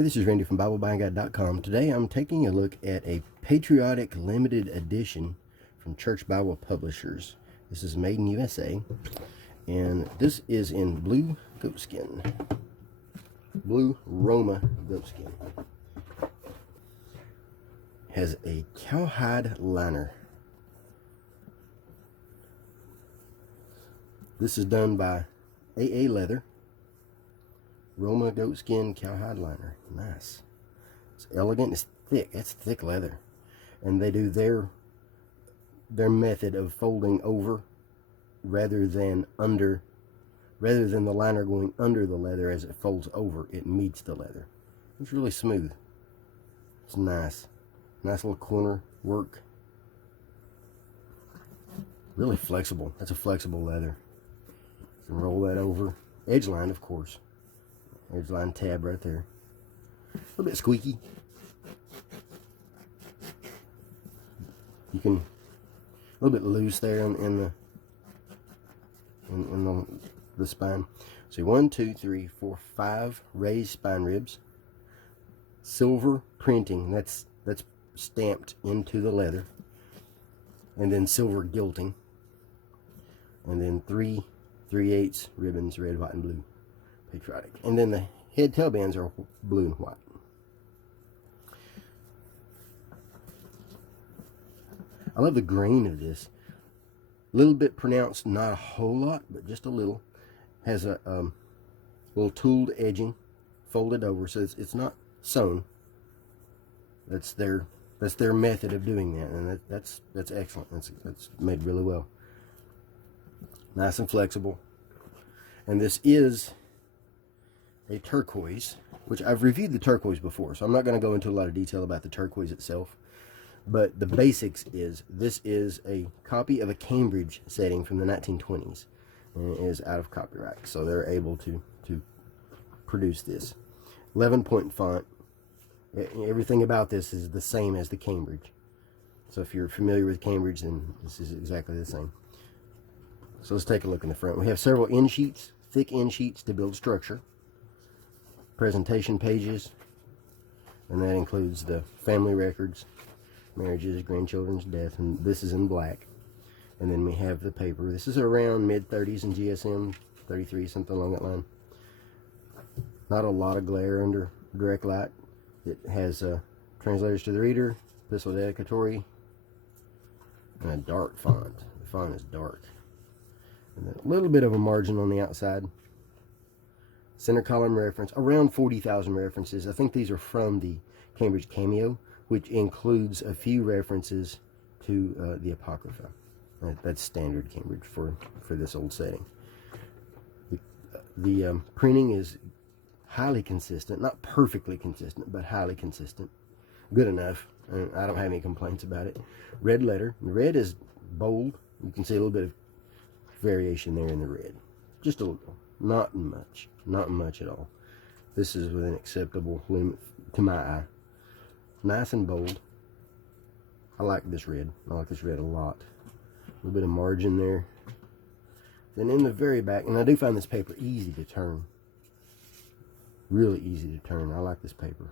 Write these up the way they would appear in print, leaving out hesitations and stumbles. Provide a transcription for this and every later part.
Hey, this is Randy from BibleBuyingGuide.com. Today I'm taking a look at a Patriotic limited edition from Church Bible Publishers. This is made in USA, and this is in blue goatskin, blue Roma goatskin. Has a cowhide liner. This is done by AA Leather. Roma goatskin cowhide liner. Nice. It's elegant. It's thick. That's thick leather. And they do their method of folding over rather than the liner going under the leather. As it folds over, it meets the leather. It's really smooth. It's nice. Nice little corner work. Really flexible. That's a flexible leather. You can roll that over. Edge line, of course. Edge line tab right there. A little bit squeaky. You can a little bit loose there in the spine. So 1, 2, 3, 4, 5 raised spine ribs. Silver printing. That's stamped into the leather. And then silver gilting. And then 3/8 ribbons, red, white, and blue. Patriotic. And then the head tail bands are blue and white. I love the grain of this. A little bit pronounced, not a whole lot, but just a little. Has a little tooled edging, folded over, so it's not sewn. That's their method of doing that, and that's excellent. That's made really well. Nice and flexible. And this is a turquoise, which I've reviewed the turquoise before, so I'm not going to go into a lot of detail about the turquoise itself. But the basics is, this is a copy of a Cambridge setting from the 1920s, and it is out of copyright, so they're able to produce this. 11-point font. Everything about this is the same as the Cambridge. So if you're familiar with Cambridge, then this is exactly the same. So let's take a look in the front. We have several end sheets, thick end sheets to build structure. Presentation pages, and that includes the family records, marriages, grandchildren's death, and this is in black. And then we have the paper. This is around mid-30s in GSM, 33, something along that line. Not a lot of glare under direct light. It has translators to the reader, epistle dedicatory, and a dark font. The font is dark. And then a little bit of a margin on the outside. Center column reference, around 40,000 references. I think these are from the Cambridge Cameo, which includes a few references to the Apocrypha. That's standard Cambridge for this old setting. The printing is highly consistent, not perfectly consistent, but highly consistent. Good enough. I don't have any complaints about it. Red letter. The red is bold. You can see a little bit of variation there in the red. Just a little. Not much. Not much at all. This is within acceptable limit to my eye. Nice and bold. I like this red. I like this red a lot. A little bit of margin there. Then in the very back, and I do find this paper easy to turn. Really easy to turn. I like this paper.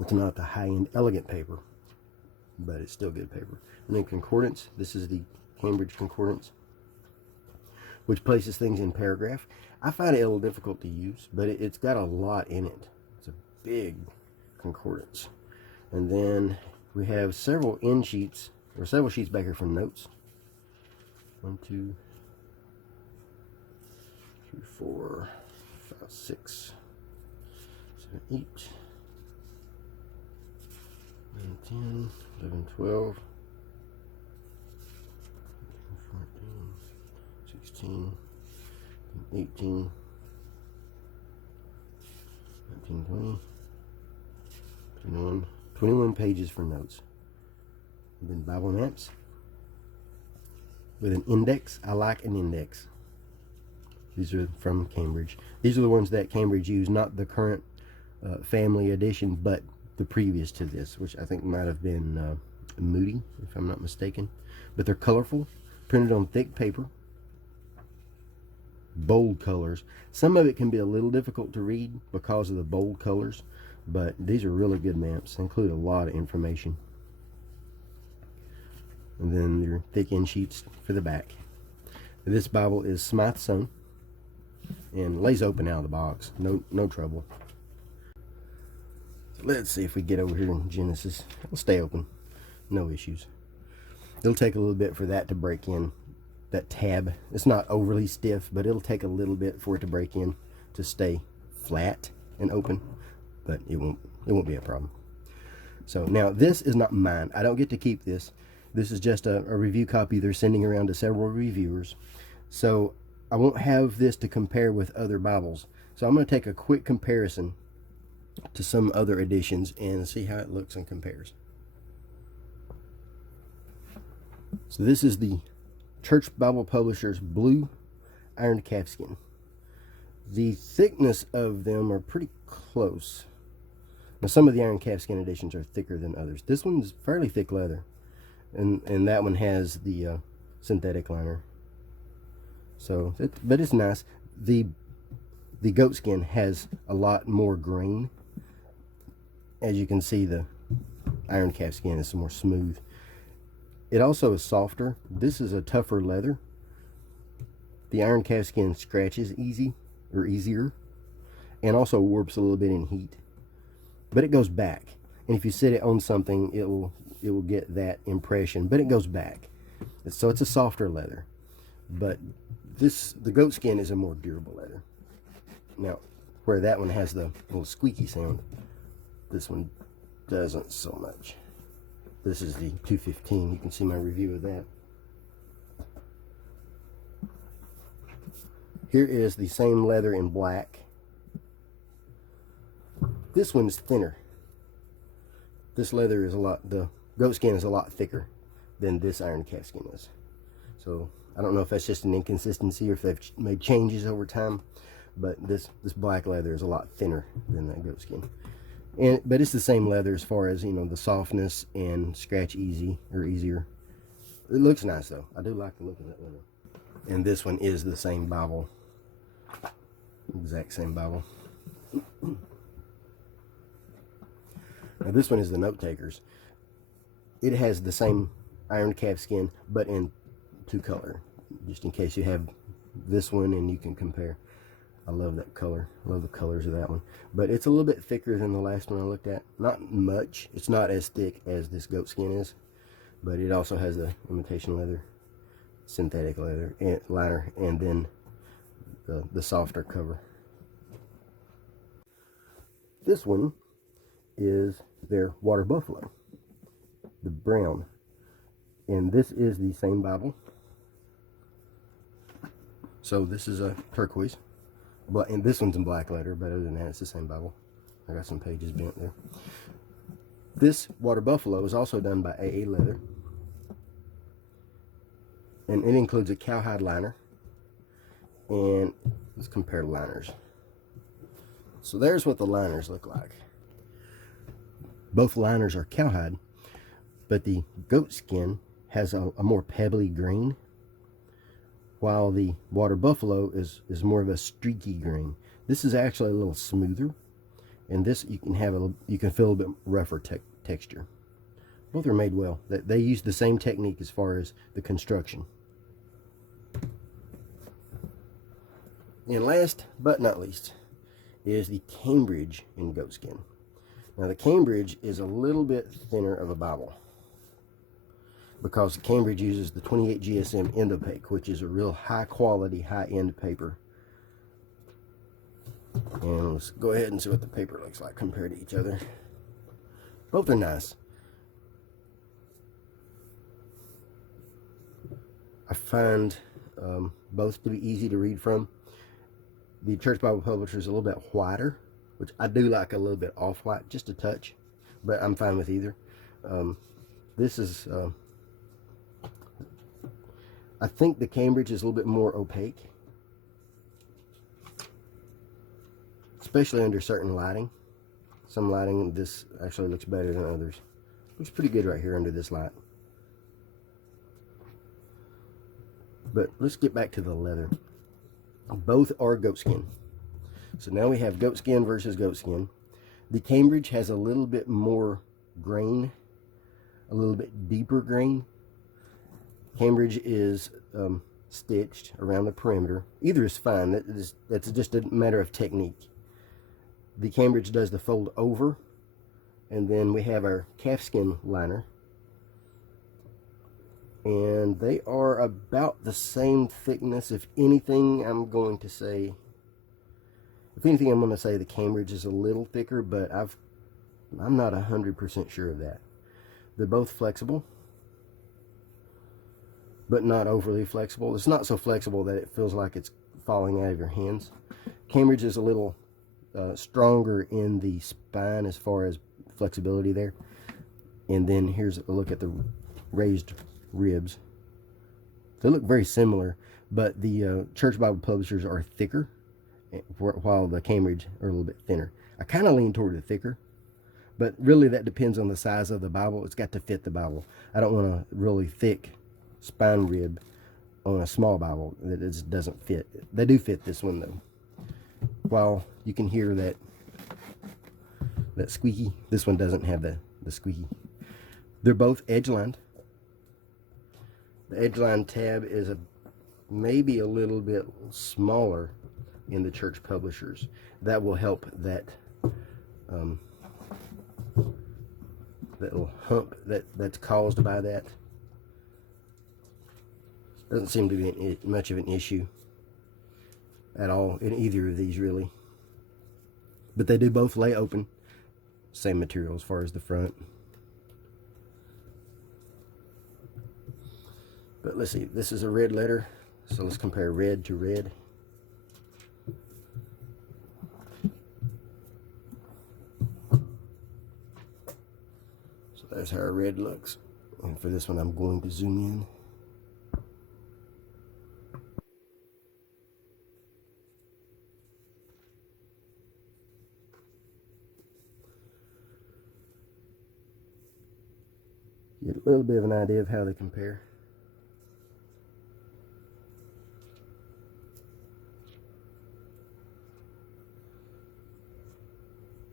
It's not the high-end elegant paper, but it's still good paper. And then concordance. This is the Cambridge Concordance, which places things in paragraph. I find it a little difficult to use, but it's got a lot in it. It's a big concordance. And then we have several end sheets, or several sheets back here from notes. 1, 2, 3, 4, 5, 6, 7, 8, 9, 10, 11, 12, 14, 16, 18, 19, 20, 21 pages for notes. And then Bible maps with an index. I like an index. These are from Cambridge. These are the ones that Cambridge used, not the current family edition, but the previous to this, which I think might have been Moody, if I'm not mistaken. But they're colorful, printed on thick paper. bold colors. Some of it can be a little difficult to read because of the bold colors, but these are really good maps. They include a lot of information. And then your thick end sheets for the back. This Bible is Smythe sewn and lays open out of the box. No trouble. Let's see if we get over here in Genesis. It'll stay open. No issues. It'll take a little bit for that to break in. That tab, it's not overly stiff, but it'll take a little bit for it to break in to stay flat and open, but it won't be a problem. So now this is not mine. I don't get to keep this. This is just a review copy they're sending around to several reviewers. So I won't have this to compare with other Bibles. So I'm going to take a quick comparison to some other editions and see how it looks and compares. So this is the Church Bible Publishers Blue Ironed Calfskin. The thickness of them are pretty close. Now some of the Iron Calfskin editions are thicker than others. This one's fairly thick leather, and that one has the synthetic liner. So, but it's nice. The goatskin has a lot more grain. As you can see, the Iron Calfskin is more smooth. It also is softer. This is a tougher leather. The Iron Calfskin scratches easier, and also warps a little bit in heat. But it goes back, and if you sit it on something, it will get that impression. But it goes back, so it's a softer leather. But the goatskin is a more durable leather. Now, where that one has the little squeaky sound, this one doesn't so much. This is the 215. You can see my review of that. Here is the same leather in black. This one's thinner. This leather is the goatskin is a lot thicker than this Iron Calfskin is. So I don't know if that's just an inconsistency or if they've made changes over time, but this black leather is a lot thinner than that goatskin. But it's the same leather as far as, you know, the softness and scratch easier. It looks nice though. I do like the look of that leather. And this one is the same Bible. Exact same Bible. Now this one is the Note Takers. It has the same Iron Calfskin, but in 2 color, just in case you have this one and you can compare. I love that color. I love the colors of that one. But it's a little bit thicker than the last one I looked at. Not much. It's not as thick as this goatskin is. But it also has the imitation leather, synthetic leather, and liner, and then the softer cover. This one is their Water Buffalo, the brown. And this is the same Bible. So this is a turquoise. And this one's in black letter, but other than that, it's the same Bible. I got some pages bent there. This Water Buffalo is also done by AA Leather. And it includes a cowhide liner. And let's compare liners. So there's what the liners look like. Both liners are cowhide, but the goatskin has a more pebbly grain, while the Water Buffalo is more of a streaky grain. This is actually a little smoother, and this you can feel a bit rougher texture. Both are made well. They use the same technique as far as the construction. And last but not least is the Cambridge in goatskin. Now the Cambridge is a little bit thinner of a Bible, because Cambridge uses the 28 GSM Endopaque, which is a real high quality, high end paper. And let's go ahead and see what the paper looks like compared to each other. Both are nice. I find both to be easy to read from. The Church Bible Publisher is a little bit whiter, which I do like a little bit off-white, just a touch, but I'm fine with either. This is... I think the Cambridge is a little bit more opaque, especially under certain lighting. Some lighting, this actually looks better than others. Looks pretty good right here under this light. But let's get back to the leather. Both are goatskin. So now we have goatskin versus goatskin. The Cambridge has a little bit more grain, a little bit deeper grain. Cambridge is stitched around the perimeter. Either is fine. That's just a matter of technique. The Cambridge does the fold over, and then we have our calfskin liner. And they are about the same thickness. If anything, I'm going to say the Cambridge is a little thicker, but I'm not 100% sure of that. They're both flexible, but not overly flexible. It's not so flexible that it feels like it's falling out of your hands. Cambridge is a little stronger in the spine as far as flexibility there. And then here's a look at the raised ribs. They look very similar, but the Church Bible Publishers are thicker, while the Cambridge are a little bit thinner. I kind of lean toward the thicker, but really that depends on the size of the Bible. It's got to fit the Bible. I don't want a really thick spine rib on a small Bible that just doesn't fit. They do fit this one though. While you can hear that squeaky, this one doesn't have the squeaky. They're both edge-lined. The edge-line tab is maybe a little bit smaller in the Church Publishers. That will help that little hump that's caused by that. Doesn't seem to be much of an issue at all in either of these, really. But they do both lay open. Same material as far as the front. But let's see, this is a red letter, so let's compare red to red. So there's how our red looks. And for this one, I'm going to zoom in. Get a little bit of an idea of how they compare.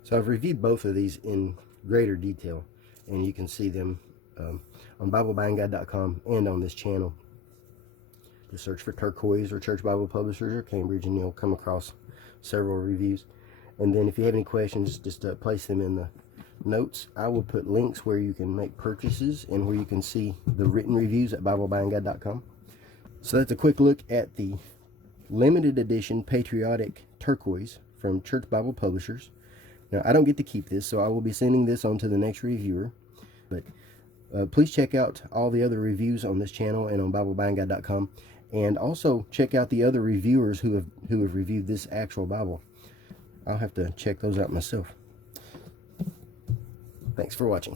So I've reviewed both of these in greater detail, and you can see them on BibleBuyingGuide.com and on this channel. Just search for Turquoise or Church Bible Publishers or Cambridge, and you'll come across several reviews. And then if you have any questions, just place them in the notes. I will put links where you can make purchases and where you can see the written reviews at BibleBuyingGuide.com. So that's a quick look at the limited edition Patriotic Turquoise from Church Bible Publishers. Now, I don't get to keep this, so I will be sending this on to the next reviewer. But please check out all the other reviews on this channel and on BibleBuyingGuide.com. And also check out the other reviewers who have reviewed this actual Bible. I'll have to check those out myself. Thanks for watching.